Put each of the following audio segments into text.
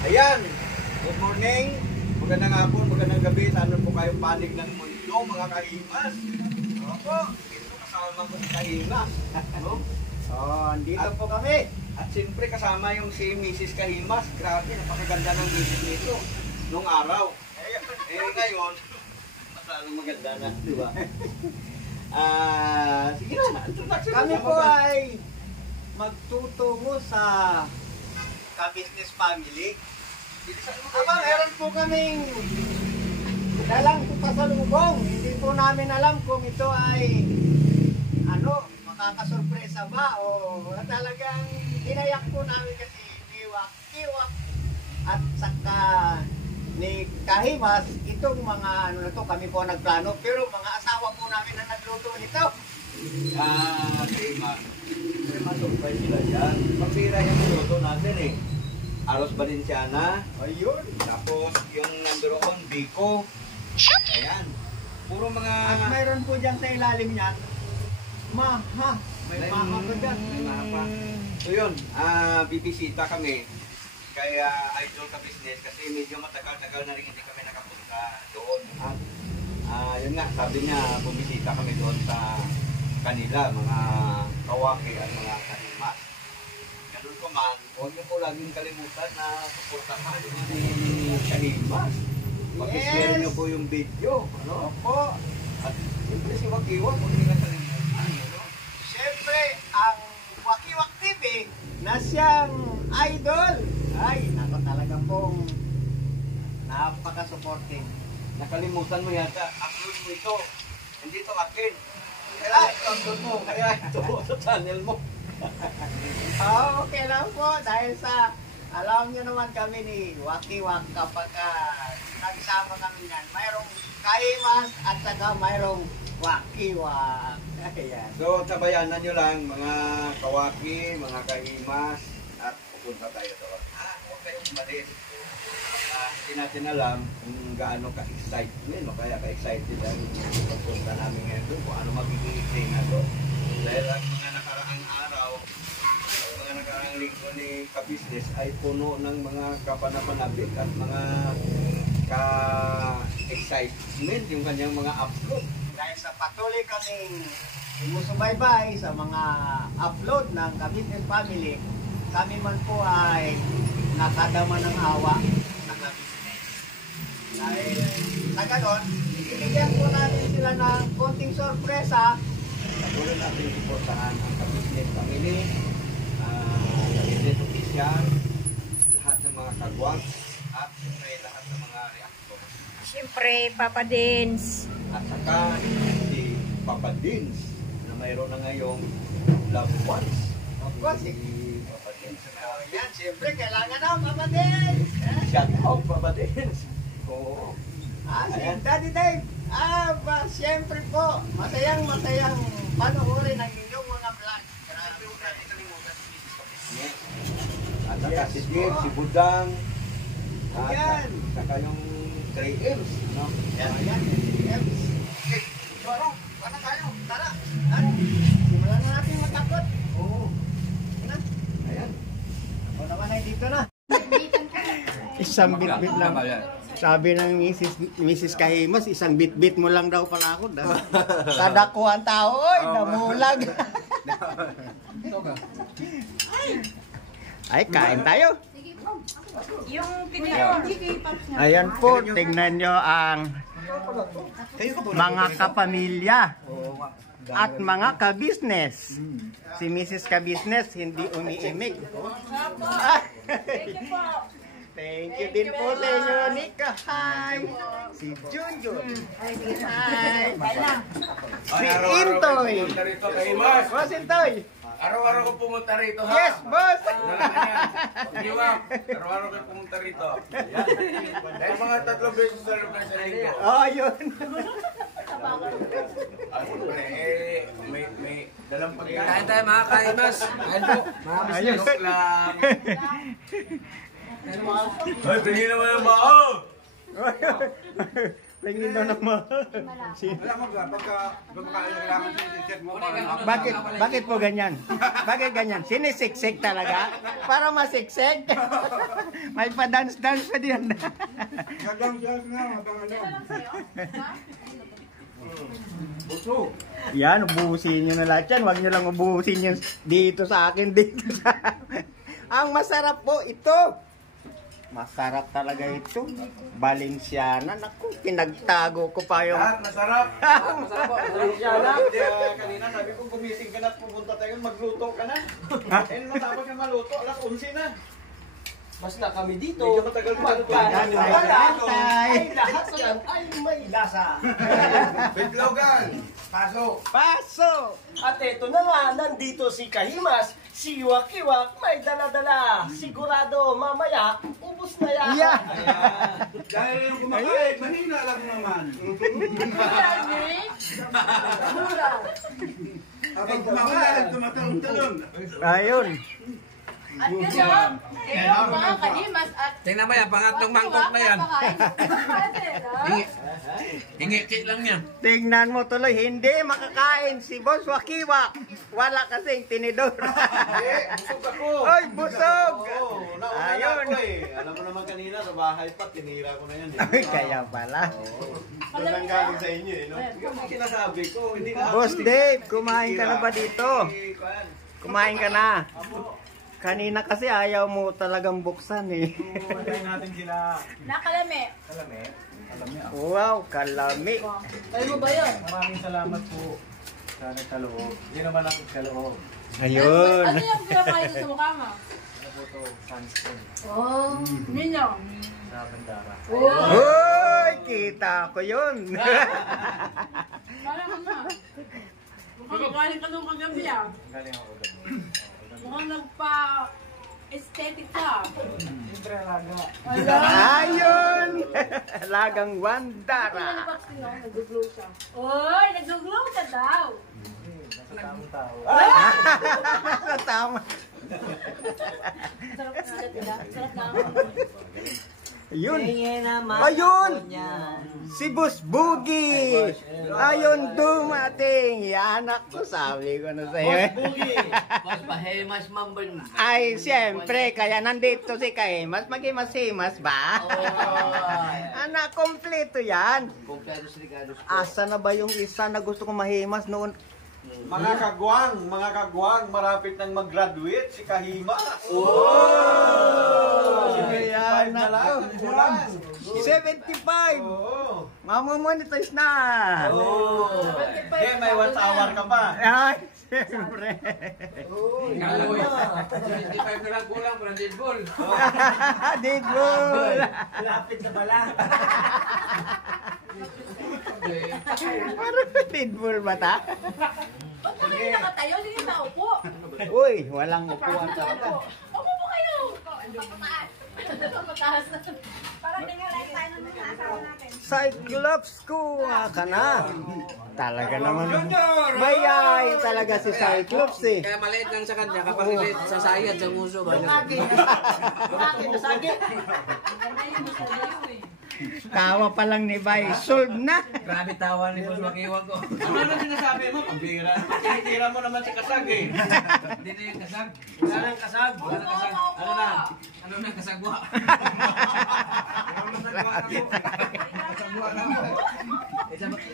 Ayan, good morning, magandang hapon, magandang gabi, saan po kayong panig ng mundo mga kahimas. Opo, dito kasama ko si Kahimas. No? Andito po kami. At siyempre kasama yung si Mrs. Kahimas. Grabe, napakaganda ng Mrs. nito nung araw. Ngayon, mas lalong maganda na, di ba? Sige na, introduction. Kami po ay magtutungo sa ka-business family. Meron po kaming dalang pasalubong. Hindi po namin alam kung ito ay makakasurpresa ba o talagang hinayak po namin kasi ni Wak at saka ni Kahimas itong mga na to, kami po nagplano pero mga asawa po namin na nagluto nito. Kahimas, siyempre masurprise sila dyan. Magsira yung luto natin eh. Aros Valenciana. Ayun. Tapos yung nandoon, Biko. Ayan. Puro mga... At mayroon po dyan sa ilalim niyan, maha. May maha po dyan. May maha pa. So yun, bibisita kami. Kaya Idol Ka Business kasi medyo matagal-tagal na rin hindi kami nakapunta doon. At yun nga, sabi niya, bumisita kami doon sa kanila, mga kawaki at mga kanimas. Ganun ko man, huwag niyo po laging kalimutan na suportahan si Kanimas. Pag-share niyo po yung video. Opo. At siyempre si Wakiwak, huwag niyo kalimutan. Siyempre, ang Wakiwak TV na siyang idol. Ay, nako talaga pong napaka-supporting. Nakalimutan mo yata, upload mo ito. Hindi ito akin. Kaya upload mo, kaya ito sa channel mo. Okay lang po dahil sa alam nyo naman kami ni Wakiwak kapag nagsama kami yan, mayroong Kahimas at saka mayroong Wakiwak. Ayan. So tabayanan nyo lang mga kawaki, mga Kahimas at pupunta tayo doon. Huwag kayong malis. Hindi natin alam kung gaano ka-excited o kaya ka-excited ang pagpunta namin ngayon doon kung ano magiging na doon. Dahil ang mga nakaraang araw, mga nakaraang linggo ni Ka-Business ay puno ng mga kapanapanabik at mga ka-excitement yung kanyang mga upload. Dahil sa patuloy kaming sumusubaybay sa mga upload ng Ka-Business Family, kami man po ay nakadama ng awa sa Ka-Business. Dahil na gano'n, ibigyan po natin sila ng konting sorpresa. Patuloy natin suportahan ang Ka-Business Family, Ka-Business Official, lahat ng mga kagwang, at lahat ng mga reaktor. Siyempre, Papa Dins. At saka si Papa Dins na mayroon na ngayong loved ones. Of course, Si Papa Dins. yan, siyempre, kailangan na, Papa Dave! Shout out Papa Dins. Oo. Si Daddy Dave! Siyempre po, masayang panoorin ang inyong mga vlog. Yes. At saka si Dave, si Budang. At Ayan. saka yung 3M's. No? Ayan, Ems. Okay, Baro, wala tayo, tara. Simulan na natin matakot. Oo. Ayan. Ako naman ay dito na. Isang bit-bit lang. Sabi ng Mrs. Kahimas, isang bit-bit mo lang daw pala ako. Tadakuan tao, oy, namulag. Ay, kain tayo. Yung tingnan. Ayan po, tingnan nyo ang mga kapamilya at mga ka-business. Si Mrs. Ka-business hindi umiimik. Thank you din po sa inyo, Nika. Hi! Si Junjun. Hi! Si Intoy. Boss Intoy. Araw-araw ko pumunta rito, ha? Yes, boss! Sige, ma'am. Araw-araw ko pumunta rito. Dahil mga 3 beses sa loob ng isang linggo. Oh, yun. May dalang pagkain. Kain tayo mga Kahimas. Kain po. Mga business. Joke lang. Ay, tingin naman yung bao! Tingin daw naman. Alam mo ba, pagka kailangan sinisik mo, Bakit po ganyan? Bakit ganyan? Sinisiksik talaga? Para masiksik? May pa-dance-dance pa diyan. gagang-gas nga, habang ano. Buso. Yan, ubusin nyo na lahat yan. Huwag nyo lang ubusin yan dito sa akin, dito sa Ang masarap po ito. Masarap talaga ito. Valenciana. Naku, pinagtago ko pa yung... Lahat masarap. Masarap po. Valenciana. Kanina sabi ko gumising ka na at pupunta tayo, magluto ka na. Eh, matapos ka maluto, alas 11 na. Basta kami dito. Medyo matagal pa. Ay, Lahat yan ay may lasa. Bitlogan. Paso. Paso! At eto na nga, nandito si Kahimas, si Wakiwak, may dala-dala. Sigurado, mamaya, ubus na yan. Yeah. Dahil yung kumakain, mahina lang naman. Habang kumakain, tumatalong-talong. Ayun. At gano'n, yung mga kahimas at Tingnan mo yan, pangatlong mangkok na yan. Hingi lang yan. Tingnan mo tuloy, hindi makakain si Boss Wakiwak. Wala kasing tinidor. Busog ako. Oy, busog! Oo, nauna na Ayun. ako eh. Alam mo naman kanina, sa bahay pa, tinira ko na yan eh. Ay, kaya pala. Walang galing sa inyo eh, no? Yung mga sinasabi ko, hindi na... Boss Dave, kumain ka na ba dito? Kumain ka na. Kanina kasi ayaw mo talagang buksan eh. nakalami. Wow, kalami. Alam mo ba yun? Maraming salamat po sa nagkaloob. Hindi naman ang kaloob. Ayun. Ano yung pinakain sa mukha mo? Ano po ito? Sunscreen Oh, ninyo. sa Bandara. Oh, Uy, kita ko yun. parang ano. Mukhang galing ka nung kagabi ah. Galing ako doon. Mukhang nagpa-aesthetic ka. Siyempre alaga. Ayun. Lagang Ano Wandara. box nyo? Nag-glow siya. Oy, nag-glow ka daw. Nasa tamang tao. Sa tama. Sarap na ulit nila. Sarap na. Ayun. Ayun. Si Boss Boogie. Ayun dumating. Anak ko, sabi ko na sa'yo. Boss, pahemas mambal. Ay, siyempre, kaya nandito si Kahimas. Magimas-himas ba? Anak, kompleto yan. Kompleto si Ricardo. Asa na ba yung isa na gusto kong mahimas noon? Mga kagwang, marapit nang mag-graduate, si Kahima. Ayan, na lang, nako. kulang. 75! Oo. Mamomonetize na! Hindi, may 1 hour ka pa. Ay, siyempre. Kalaboy. 75 na lang kulang para dead ball. Digol! Lapit na pala. Parang Pitbull ba ta? Ba't ba kayo nakatayo? Sige, naupo. Uy, walang upuan talaga. Upo po kayo. Papataas. Papataas. Parang tingnan tayo ng mga asawa natin. Cyclops, kuha ka na. Talaga naman. Mayay talaga si Cyclops eh. Kaya maliit lang sa kanya kapag maliit sa sayad sa muso. Tawa pa lang ni Bay, solve na. Grabe tawa ni Boss Wakiwak ko. Ano na sinasabi mo? Pambira. Tinitira mo naman si Kasag eh. Hindi na yung kasag. Wala nang kasag. Wala nang kasag. Ano na? Ano na kasagwa?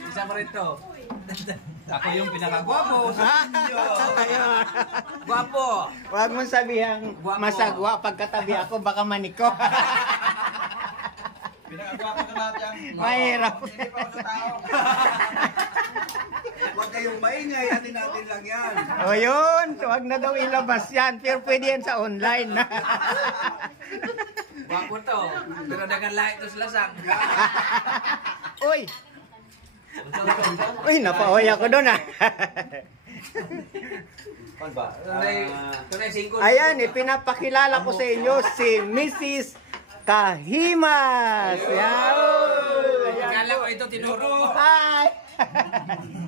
Isa pa rin to. Ako yung pinakagwapo. Ayun. Gwapo. Huwag mong sabihang masagwa pagkatabi ako, baka maniko. Pinakagwapo ka natin. Mahirap. Hindi pa ako sa tao. Huwag kayong maingay, atin natin lang yan. O yun, huwag na daw ilabas yan. Pero pwede yan sa online. Gwapo to. Pero dagan lahat to sila sang. Uy! Uy, napaoy ako doon ah. Pan ba? Tunay 5. Ayan, ipinapakilala ko sa inyo si Mrs. Kahimas. Yan. Akala ko ito tinuro. Hi!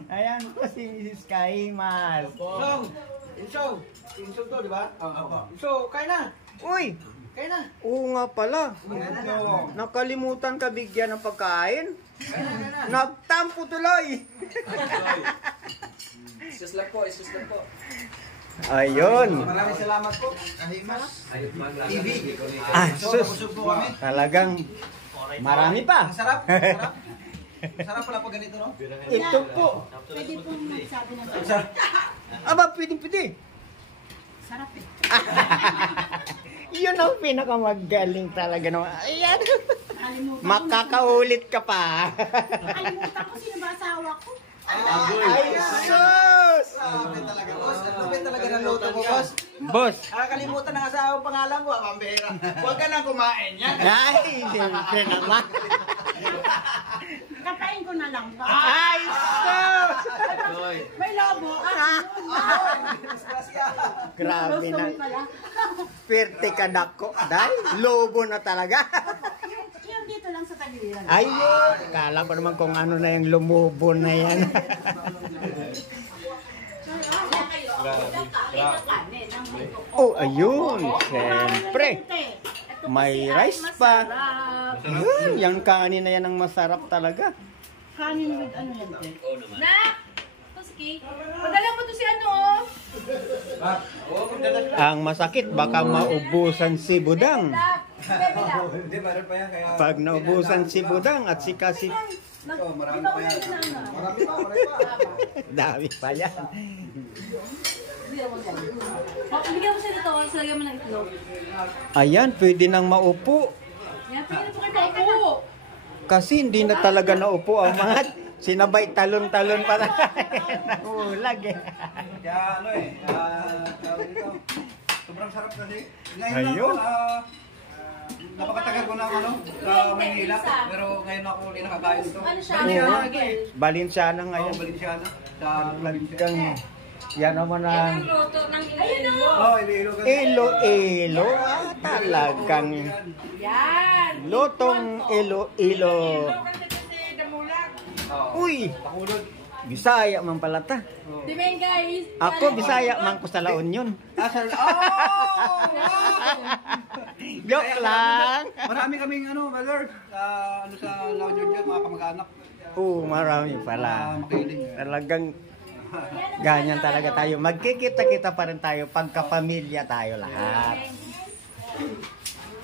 Ayan po si Mrs. Kahimas. Insong to, di ba? So, kain na. Uy! Kaya na. Oo nga pala. Nakalimutan ka bigyan ng pagkain. Nagtampo tuloy. Isus lang po, isus lang po. Ayun. Maraming salamat po. Kahimas. TV. Ah, sus. Busog po kami. Talagang marami pa. Ang sarap. Sarap. Sarap pala pag ganito, no? Ito po. Pwede pong magsabi ng Ang sarap. Aba, pwede. sarap eh. Yun ang pinakamagaling talaga naman. Ayan. Nakalimutan ko. Makakaulit ka pa. Nakalimutan ko sino ba asawa ko. Ay, sus! Grabe talaga, boss. Ang lupit talaga ng luto mo, boss. Boss. Nakakalimutan ng asawa ang pangalan ko, pambihira. Huwag ka nang kumain yan. Ay, siyempre naman. Katayin ko na lang. Ay, sus! May lobo. Grabe na. Gusto mo pala. Perte ka dako. Dahil, lobo na talaga. Yung dito lang sa tagiliran. Ay, kala ko naman kung ano na yung lumubo na yan. Oh, ayun. Siyempre. May rice pa. Yung kanin na yan ang masarap talaga. Kanin with ano yan? Na! Toski, padala mo to si ano, oh. Ang masakit, baka maubusan si Budang. Hindi, meron pa yan. Kaya... Pag naubusan si Budang at si Kasi, Ito, marami pa yan. Marami pa. dami pa yan. Bigyan mo siya nito, salagyan mo ng itlog. Ayan, pwede nang maupo. Yan, pwede po kayo po. Kasi hindi na talaga naupo ang mga sinabay talon-talon pa na. Nahulag eh. Kaya ano eh, tawag dito. Sobrang sarap kasi. Ayun. Napakatagal ko na sa Maynila. Pero ngayon ako ulit nakakain ito. Ano siya? Oo. Bagel. Balinsana ngayon. Balinsiyana. Sa Talagang, yan naman ang Luto ng Iloilo. Iloilo kasi. ilo-ilo. Talagang Yan. lotong ilo-ilo. Uy! Pakulod. Bisaya man pala ta. Di ba yun, guys? Ako, Bisaya man ko sa La Union. Joke lang. Marami kaming brother. Sa La Union dyan, mga kamag-anak. Oo, marami pala. Makiling. Talagang ganyan talaga tayo. Magkikita-kita pa rin tayo pagkapamilya tayo lahat.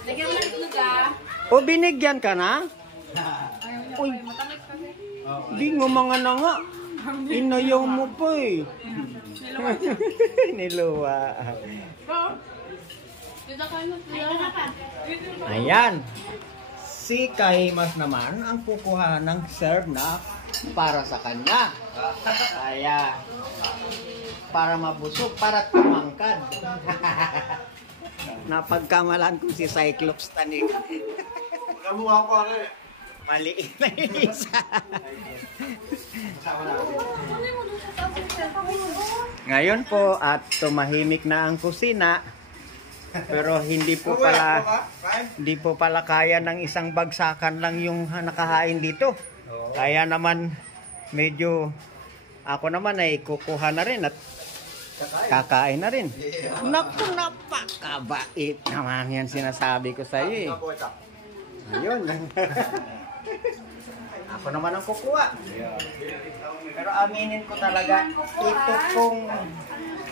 Lagyan mo ng itlog, ah. O, binigyan ka na? Uy, di nga mga na nga. Inayaw mo pa eh. Niluwa. Ayan. Si Kahimas naman ang kukuha ng serve na para sa kanya. Ayan. Para mabusog, para tumangkad. Napagkamalan ko si Cyclops tanig. Kamukha ko ano eh. Maliit na yung isa. Ngayon po at tumahimik na ang kusina. Pero hindi po pala kaya ng isang bagsakan lang yung nakahain dito. Kaya naman medyo ako naman ay kukuha na rin at kakain na rin. Naku, napakabait naman yan sinasabi ko sa iyo eh. Ayun. Ako naman ang kukuha. Pero aminin ko talaga, ito pong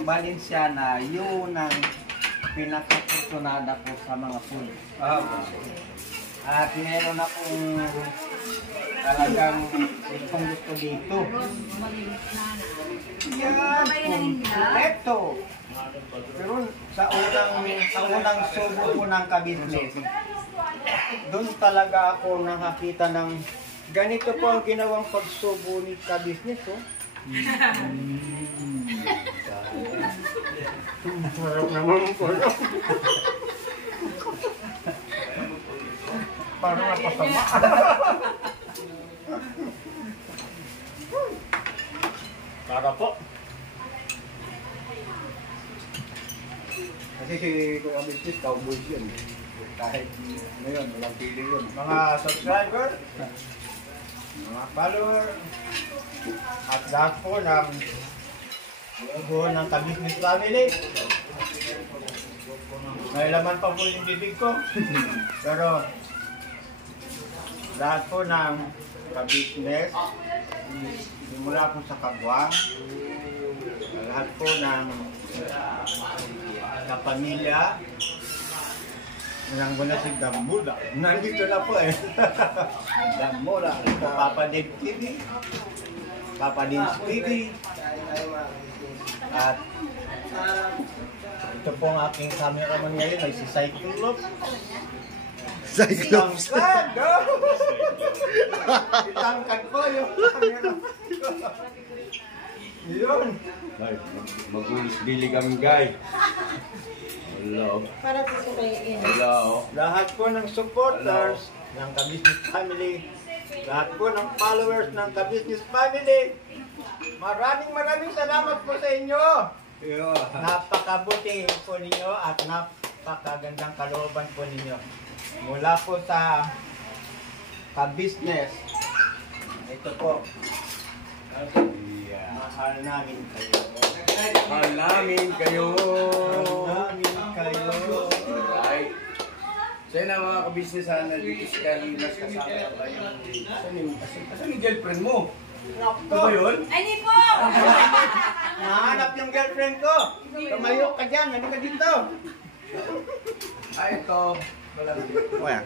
Balenciana, yun ang pinakapusunada ko sa mga food. At meron akong talagang itong gusto dito. Yan, kompleto. Pero sa unang subo ko ng kabisnes, doon talaga ako nakakita ng ganito po ang ginawang pagsubo ni kabisnes. Oh. Sarap naman po. Parang napasama. Para po. Kasi si Kuya Business, cowboys yun. Kahit ngayon, walang pili yun. Mga subscriber, mga follower, at lahat po ng logo ng Kabisnes Family. May laman pa po yung bibig ko. Pero lahat po ng ka-business, simula po sa kagwang, lahat po ng kapamilya, nang muna si Damula. Nandito na po eh. Damula. Papa Dave TV. Papa Dave TV. At ito po ang aking cameraman ngayon ay si Cyclops. Cyclops. Tangkad! Itangkad po yung cameraman. Yun. Magulis bili kami, guys. Hello. Para po subayin. Hello. Lahat po ng supporters ng Ka-Business Family, lahat po ng followers ng Ka-Business Family, maraming salamat po sa inyo. Napakabuti po ninyo at napakagandang kalooban po ninyo. Mula po sa Ka-Business, ito po, mahal namin kayo. Mahal namin kayo. Mahal namin kayo. Alright. So yun ang mga kabisnesan na dito si Kalimas kasama ka yung... Asan yung girlfriend mo? Ito ba yun? Ay, hindi po! Nahanap yung girlfriend ko. Tumayo ka dyan, ano ka dito? Ay, ito. Wala. Wala.